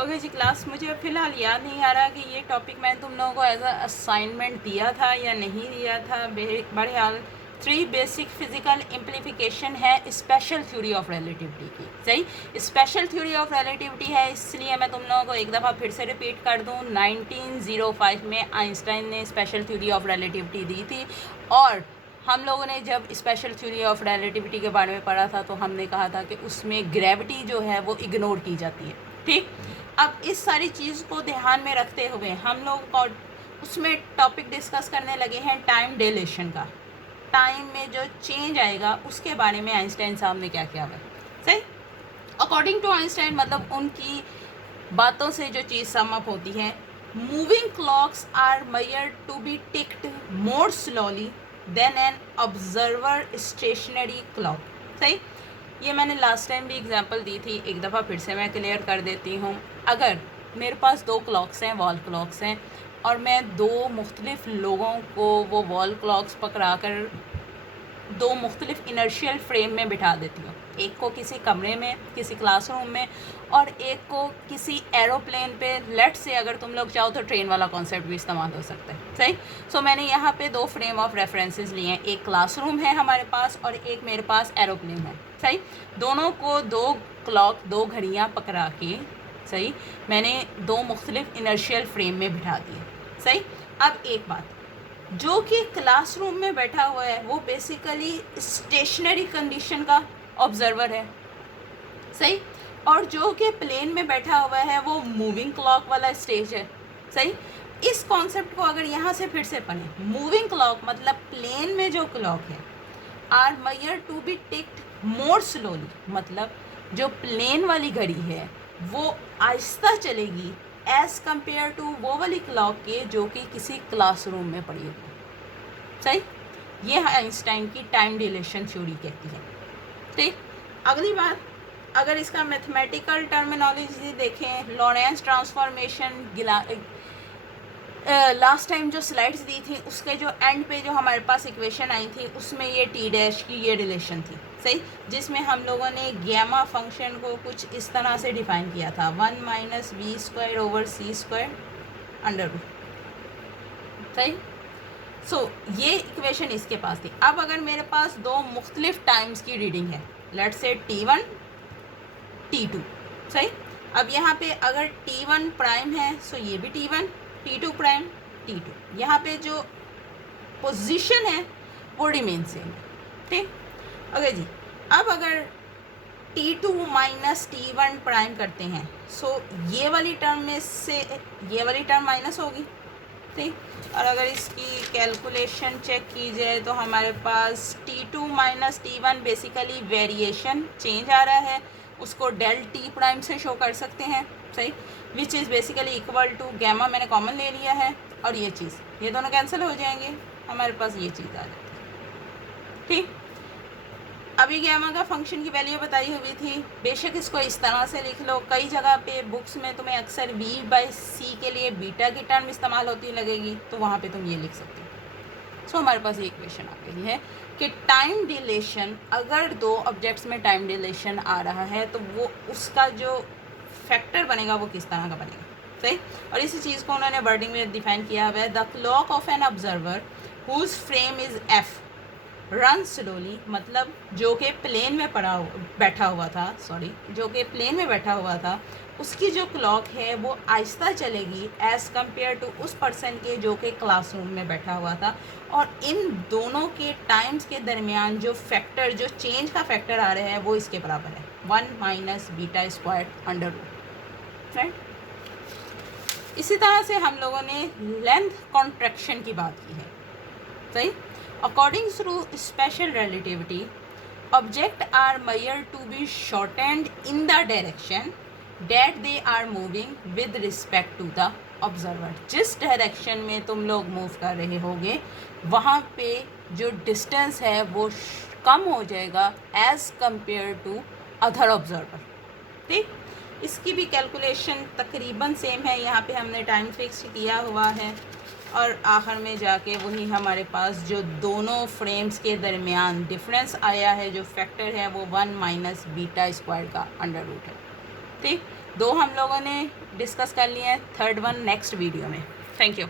Okay जी class, मुझे फ़िलहाल याद नहीं आ रहा कि ये टॉपिक मैंने तुम लोगों को एज अ असाइनमेंट दिया था या नहीं दिया था। बहरहाल 3 बेसिक फिज़िकल इम्प्लीफिकेशन है स्पेशल थ्योरी ऑफ रिलेटिविटी की। सही, स्पेशल थ्योरी ऑफ रिलेटिविटी है, इसलिए मैं तुम लोगों को एक दफ़ा फिर से रिपीट कर दूँ। 1905 में आइंस्टाइन ने स्पेशल थ्योरी ऑफ रिलेटिविटी दी थी, और हम लोगों ने जब स्पेशल थ्योरी ऑफ रिलेटिविटी के बारे में पढ़ा था तो हमने कहा था कि उसमें ग्रेविटी जो है वो इग्नोर की जाती है। ठीक, अब इस सारी चीज़ को ध्यान में रखते हुए हम लोग उसमें टॉपिक डिस्कस करने लगे हैं टाइम डिलेशन का। टाइम में जो चेंज आएगा उसके बारे में आइंस्टाइन साहब ने क्या किया हुआ है। सही, अकॉर्डिंग टू आइंस्टाइन, मतलब उनकी बातों से जो चीज़ सम अप होती है, moving clocks are measured to be ticked more slowly than an observer stationary clock. सही, ये मैंने लास्ट टाइम भी एग्जांपल दी थी, एक दफ़ा फिर से मैं क्लियर कर देती हूँ। अगर मेरे पास 2 क्लॉक्स हैं, वॉल क्लॉक्स हैं, और मैं 2 मुख्तलिफ लोगों को वो वॉल क्लॉक्स पकड़ा कर 2 मुख्तलिफ इनर्शियल फ्रेम में बिठा देती हूँ, एक को किसी कमरे में, किसी क्लासरूम में, और एक को किसी एरोप्लेन पे। लेट से अगर तुम लोग चाहो तो ट्रेन वाला कॉन्सेप्ट भी इस्तेमाल हो सकता है। सही, सो मैंने यहाँ पे 2 फ्रेम ऑफ रेफरेंसेस लिए हैं, एक क्लासरूम है हमारे पास और एक मेरे पास एरोप्लेन है। सही, दोनों को 2 क्लॉक, 2 घड़ियाँ पकड़ा के, सही, मैंने 2 मुख्तलिफ इनर्शियल फ्रेम में बिठा दिए। सही, अब एक बात, जो कि क्लासरूम में बैठा हुआ है वो बेसिकली स्टेशनरी कंडीशन का ऑब्जर्वर है। सही, और जो कि प्लेन में बैठा हुआ है वो मूविंग क्लॉक वाला स्टेज है। सही, इस कॉन्सेप्ट को अगर यहाँ से फिर से पढ़ें, मूविंग क्लॉक मतलब प्लेन में जो क्लॉक है, are measured to be ticked more slowly, मतलब जो प्लेन वाली घड़ी है वो आहिस्ता चलेगी एज कंपेयर टू वो वाली क्लॉक के जो कि किसी क्लासरूम में पड़ी होगी। सही, ये आइंस्टाइन की टाइम डिलेशन थ्योरी कहती है। ठीक, अगली बात, अगर इसका मैथमेटिकल टर्मिनोलॉजी देखें, लॉरेंस ट्रांसफॉर्मेशन, लास्ट टाइम जो स्लाइड्स दी थी उसके जो एंड पे जो हमारे पास इक्वेशन आई थी उसमें ये टी डैश की ये रिलेशन थी। सही, जिसमें हम लोगों ने गैमा फंक्शन को कुछ इस तरह से डिफाइन किया था, 1 माइनस बी स्क्वायर ओवर सी स्क्वायर अंडर रूट। सही, सो ये इक्वेशन इसके पास थी। अब अगर मेरे पास 2 मुख्तलिफ टाइम्स की रीडिंग है, लेट से T1 T2। सही, अब यहाँ पे अगर T1 प्राइम है सो ये भी T1, T2 प्राइम T2, यहाँ पे जो पोजीशन है वो रिमेन सेम है। ठीक, ओके जी। अब अगर T2 माइनस T1 प्राइम करते हैं सो ये वाली टर्म में से ये वाली टर्म माइनस होगी। ठीक, और अगर इसकी कैलकुलेशन चेक की जाए तो हमारे पास T2 minus T1 basically variation change आ रहा है, उसको डेल टी प्राइम से शो कर सकते हैं। सही, which is basically equal to gamma, मैंने कॉमन ले लिया है, और ये चीज़, ये दोनों कैंसिल हो जाएंगे, हमारे पास ये चीज़ आ जाती है। ठीक, अभी गैमा का फंक्शन की वैल्यू बताई हुई थी, बेशक इसको इस तरह से लिख लो, कई जगह पे बुक्स में तुम्हें अक्सर V/C के लिए बीटा की टर्म इस्तेमाल होती लगेगी, तो वहाँ पे तुम ये लिख सकते हो। सो हमारे पास ये इक्वेशन आ गई है कि टाइम डिलेशन, अगर 2 ऑब्जेक्ट्स में टाइम डिलेशन आ रहा है तो वो उसका जो फैक्टर बनेगा वो किस तरह का बनेगा। सही, और इसी चीज़ को उन्होंने वर्डिंग में डिफाइन किया हुआ है, the clock of an observer whose frame is F run slowly, मतलब जो कि प्लेन में बैठा हुआ था, जो कि प्लेन में बैठा हुआ था, उसकी जो क्लॉक है वो आहिस्ता चलेगी एज़ कम्पेयर टू उस पर्सन के जो कि क्लासरूम में बैठा हुआ था। और इन दोनों के टाइम्स के दरमियान जो फैक्टर, जो चेंज का फैक्टर आ रहा है वो इसके बराबर है, 1 minus beta square under root. Right, इसी तरह से हम लोगों ने लेंथ कॉन्ट्रैक्शन की बात की है। सही, according to special relativity, objects are measured to be shortened in the direction that they are moving with respect to the observer। जिस डायरेक्शन में तुम लोग मूव कर रहे होगे वहाँ पे जो डिस्टेंस है वो कम हो जाएगा as compare to other observer. ठीक, इसकी भी कैलकुलेशन तकरीबन सेम है, यहाँ पे हमने टाइम फिक्स किया हुआ है, और आखिर में जाके वही हमारे पास जो दोनों फ्रेम्स के दरमियान डिफरेंस आया है, जो फैक्टर है वो 1 माइनस बीटा स्क्वायर का अंडर रूट है। ठीक, 2 हम लोगों ने डिस्कस कर लिए हैं, थर्ड वन नेक्स्ट वीडियो में। Thank you.